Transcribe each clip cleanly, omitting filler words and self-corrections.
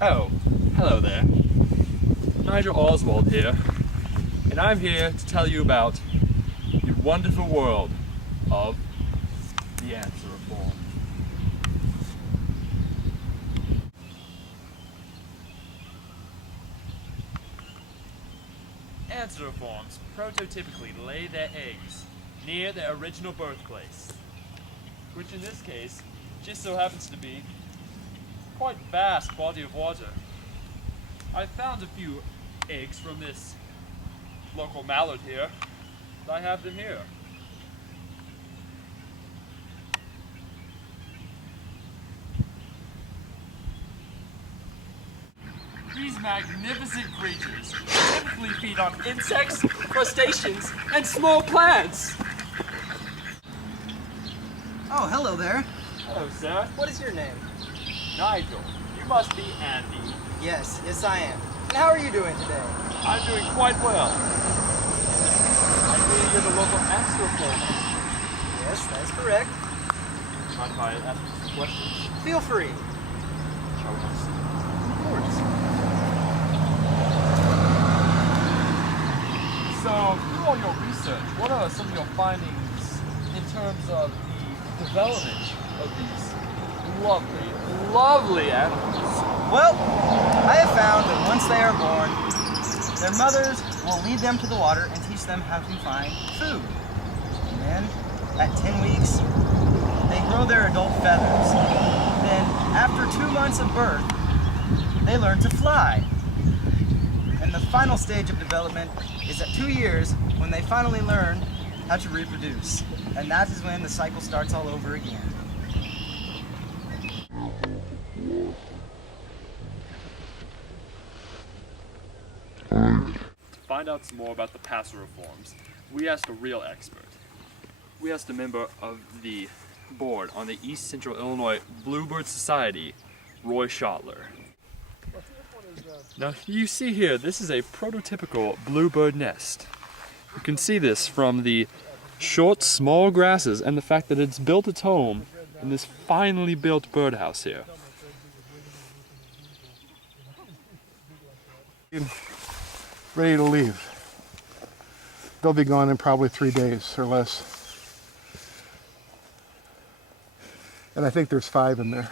Oh, hello there. Nigel Oswald here, and I'm here to tell you about the wonderful world of the Anseriform. Anseriforms prototypically lay their eggs near their original birthplace, which in this case just so happens to be quite vast body of water. I found a few eggs from this local mallard here, and I have them here. These magnificent creatures typically feed on insects, crustaceans, and small plants. Oh, hello there. Hello, sir. What is your name? Nigel, you must be Andy. Yes, I am. And how are you doing today? I'm doing quite well. I hear you're the local Anseriform. Yes, that is correct. Mind if I ask you some questions? Feel free. Shall we proceed? Of course. So, through all your research, what are some of your findings in terms of the development of these lovely, lovely animals? Well, I have found that once they are born, their mothers will lead them to the water and teach them how to find food. And then, at 10 weeks, they grow their adult feathers. Then, after 2 months of birth, they learn to fly. And the final stage of development is at 2 years when they finally learn how to reproduce. And that is when the cycle starts all over again. To find out some more about the Passeriforms, we asked a real expert. We asked a member of the board on the East Central Illinois Bluebird Society, Roy Schottler. Now you see here, this is a prototypical bluebird nest. You can see this from the short, small grasses and the fact that it's built its home in this finely built birdhouse here. Ready to leave. They'll be gone in probably 3 days or less. And I think there's 5 in there.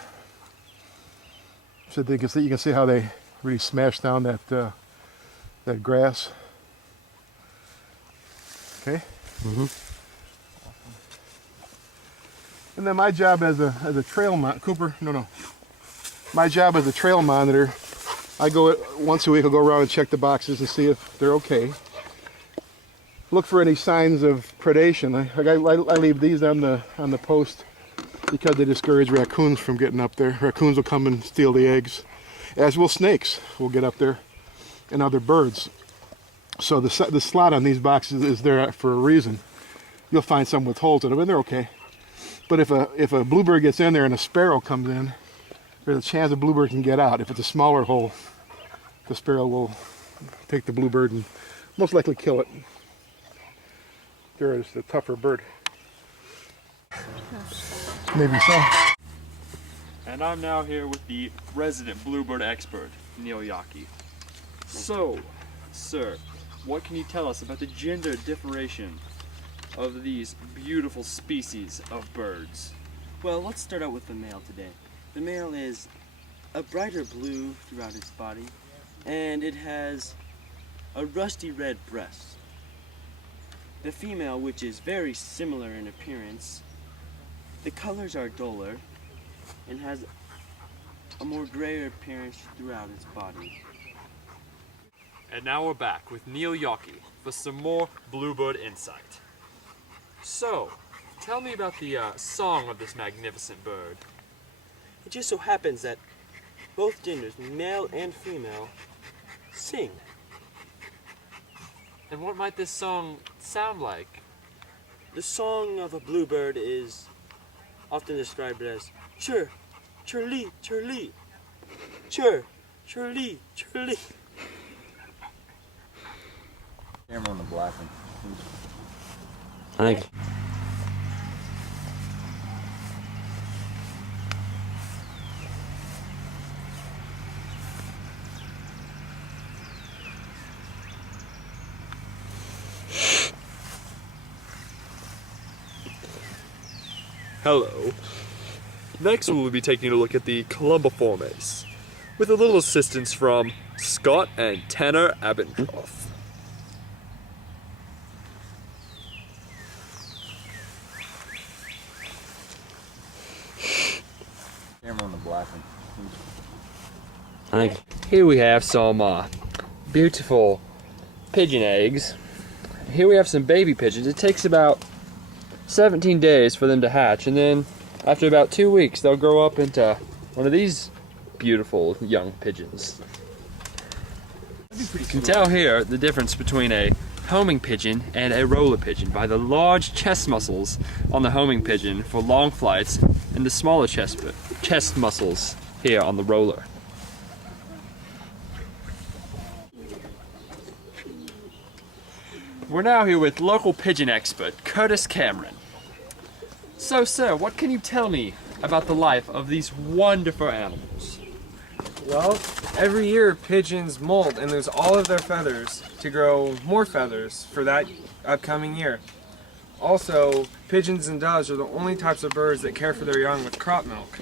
So you can see how they really smashed down that grass. Okay. And then my job as a trail monitor, my job as a trail monitor, I go once a week. I'll go around and check the boxes and see if they're okay. Look for any signs of predation. I leave these on the post because they discourage raccoons from getting up there. Raccoons will come and steal the eggs, as will snakes. Will get up there, and other birds. So the slot on these boxes is there for a reason. You'll find some with holes in them, and they're okay. But if a bluebird gets in there and a sparrow comes in, there's a chance a bluebird can get out. If it's a smaller hole, the sparrow will take the bluebird and most likely kill it. There is the tougher bird. Maybe so. And I'm now here with the resident bluebird expert, Neil Yockey. So, sir, what can you tell us about the gender differentiation of these beautiful species of birds? Well, let's start out with the male today. The male is a brighter blue throughout its body, and it has a rusty red breast. The female, which is very similar in appearance, the colors are duller and has a more grayer appearance throughout its body. And now we're back with Neil Yockey for some more bluebird insight. So, tell me about the song of this magnificent bird. It just so happens that both genders, male and female, sing. And what might this song sound like? The song of a bluebird is often described as chirr, chirly, chirly, chirr, chirly, chirly. Camera on the black one. Thank you. Hello. Next we will be taking a look at the Columbiformes, with a little assistance from Scott and Tanner Abendroth. Camera on the black one. Here we have some beautiful pigeon eggs. Here we have some baby pigeons. It takes about 17 days for them to hatch, and then after about 2 weeks they'll grow up into one of these beautiful young pigeons. You can tell here the difference between a homing pigeon and a roller pigeon by the large chest muscles on the homing pigeon for long flights and the smaller chest muscles here on the roller. We're now here with local pigeon expert Curtis Cameron. So, sir, what can you tell me about the life of these wonderful animals? Well, every year pigeons molt and lose all of their feathers to grow more feathers for that upcoming year. Also, pigeons and doves are the only types of birds that care for their young with crop milk.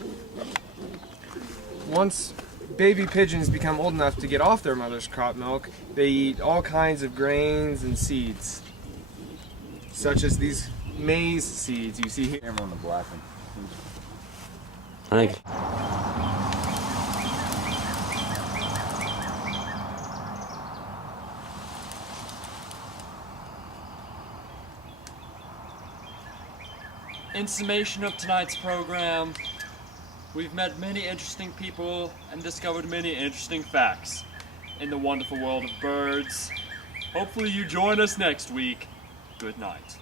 Once baby pigeons become old enough to get off their mother's crop milk, they eat all kinds of grains and seeds, such as these maize seeds you see here. Camera on the black one. In summation of tonight's program, we've met many interesting people and discovered many interesting facts in the wonderful world of birds. Hopefully you join us next week. Good night.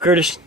Curtis,